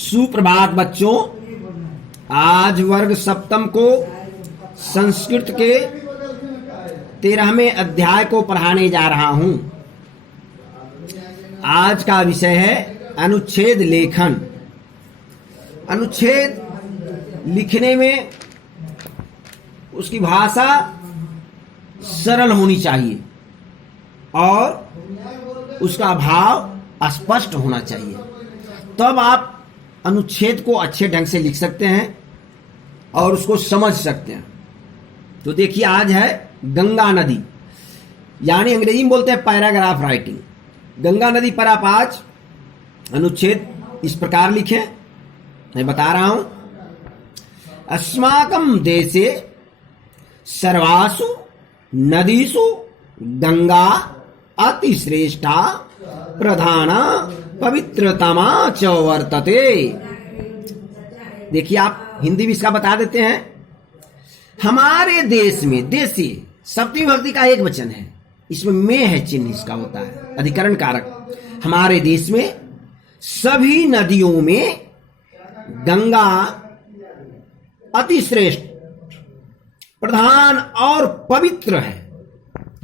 सुप्रभात बच्चों। आज वर्ग सप्तम को संस्कृत के 13वें अध्याय को पढ़ाने जा रहा हूं। आज का विषय है अनुच्छेद लेखन। अनुच्छेद लिखने में उसकी भाषा सरल होनी चाहिए और उसका भाव स्पष्ट होना चाहिए, तब आप अनुच्छेद को अच्छे ढंग से लिख सकते हैं और उसको समझ सकते हैं। तो देखिए, आज है गंगा नदी, यानी अंग्रेजी में बोलते हैं पैराग्राफ राइटिंग। गंगा नदी पर आप आज अनुच्छेद इस प्रकार लिखें, मैं बता रहा हूं। अस्माकं देशे सर्वासु नदीसु गंगा अतिश्रेष्ठा प्रधाना पवित्रतमा च वर्तते। देखिए, आप हिंदी भी इसका बता देते हैं। हमारे देश में, देशी सप्तमी विभक्ति का एक वचन है, इसमें में है चिन्ह इसका होता है अधिकरण कारक। हमारे देश में सभी नदियों में गंगा अतिश्रेष्ठ, प्रधान और पवित्र है।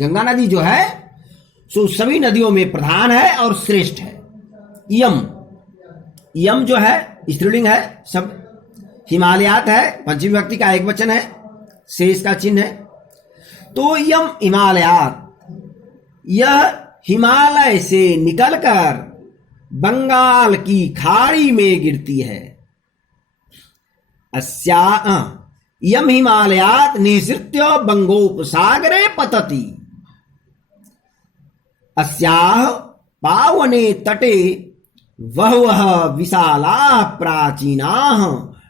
गंगा नदी जो है सो सभी नदियों में प्रधान है और श्रेष्ठ है। यम, यम जो है स्त्रीलिंग है, सब हिमालयात है, पंचमी विभक्ति का एक वचन है, शेष का चिन्ह है। तो यम हिमालयात, यह हिमालय से निकलकर बंगाल की खाड़ी में गिरती है। यम हिमालयात निसृत्य बंगोपसागरे पतति। अस्याः पावने तटे बहवः विशालाः प्राचीनाः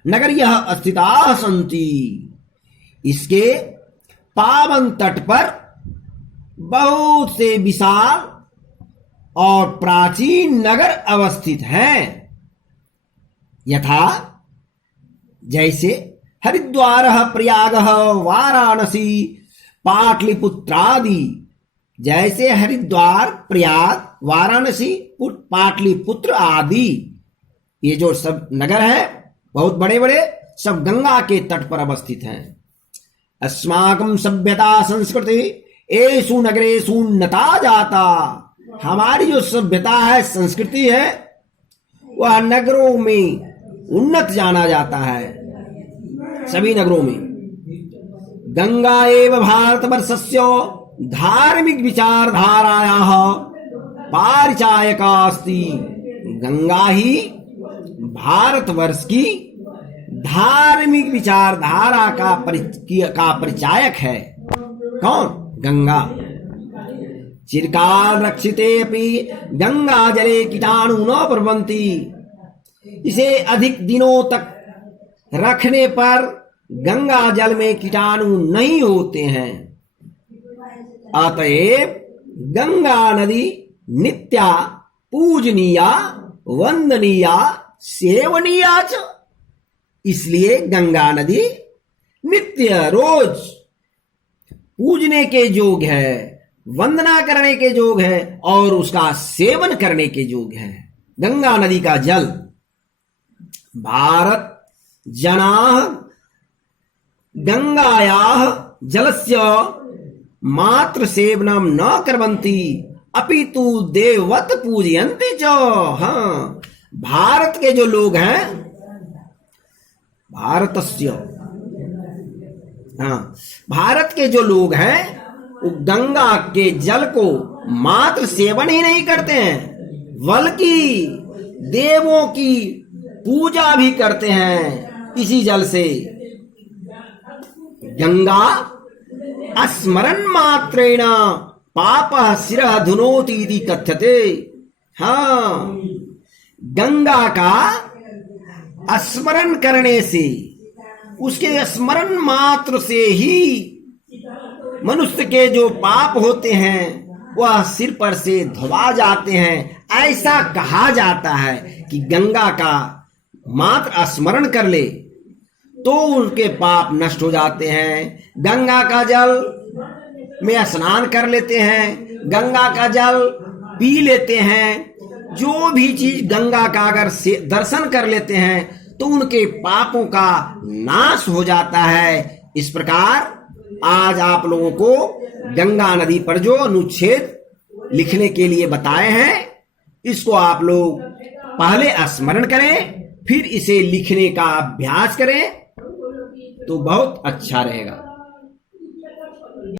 नगर्यः स्थिताः सन्ति। इसके पावन तट पर बहुत से विशाल और प्राचीन नगर अवस्थित हैं, यथा जैसे हरिद्वार, प्रयाग, वाराणसी, पाटलिपुत्रादि। जैसे हरिद्वार, प्रयाग, वाराणसी, पाटलिपुत्र आदि, ये जो सब नगर है बहुत बड़े बड़े, सब गंगा के तट पर अवस्थित हैं। अस्माकं सभ्यता संस्कृति एषु नगरेषु उन्नता जाता। हमारी जो सभ्यता है, संस्कृति है, वह नगरों में उन्नत जाना जाता है, सभी नगरों में। गंगा एव भारतवर्षस्य धार्मिक विचारधारायाः पारिचायका अस्ति। गंगा ही भारतवर्ष की धार्मिक विचारधारा का परिचायक है। कौन? गंगा। चिरकाल रक्षिते अपि गंगा जले कीटाणु न प्रभवन्ति। इसे अधिक दिनों तक रखने पर गंगा जल में कीटाणु नहीं होते हैं। अतएव गंगा नदी नित्या पूजनीया, वंदनीया, सेवनीया च। इसलिए गंगा नदी नित्य रोज पूजने के योग्य है, वंदना करने के योग्य है और उसका सेवन करने के योग्य है। गंगा नदी का जल भारत जनाः गंगायाः जलस्य मात्र सेवनम न कुर्वन्ति अपितु देववत् पूजयन्ति च। हाँ, भारत के जो लोग हैं, भारत के जो लोग हैं, वो गंगा के जल को मात्र सेवन ही नहीं करते हैं, बल्कि देवों की पूजा भी करते हैं इसी जल से। गंगा स्मरण मात्रेण पापः शिरः धुनोति इति कथ्यते। हाँ, गंगा का स्मरण करने से, उसके स्मरण मात्र से ही मनुष्य के जो पाप होते हैं वह सिर पर से धुआ जाते हैं। ऐसा कहा जाता है कि गंगा का मात्र स्मरण कर ले तो उनके पाप नष्ट हो जाते हैं। गंगा का जल में स्नान कर लेते हैं, गंगा का जल पी लेते हैं, जो भी चीज गंगा का अगर से दर्शन कर लेते हैं तो उनके पापों का नाश हो जाता है। इस प्रकार आज आप लोगों को गंगा नदी पर जो अनुच्छेद लिखने के लिए बताए हैं, इसको आप लोग पहले स्मरण करें, फिर इसे लिखने का अभ्यास करें तो बहुत अच्छा रहेगा।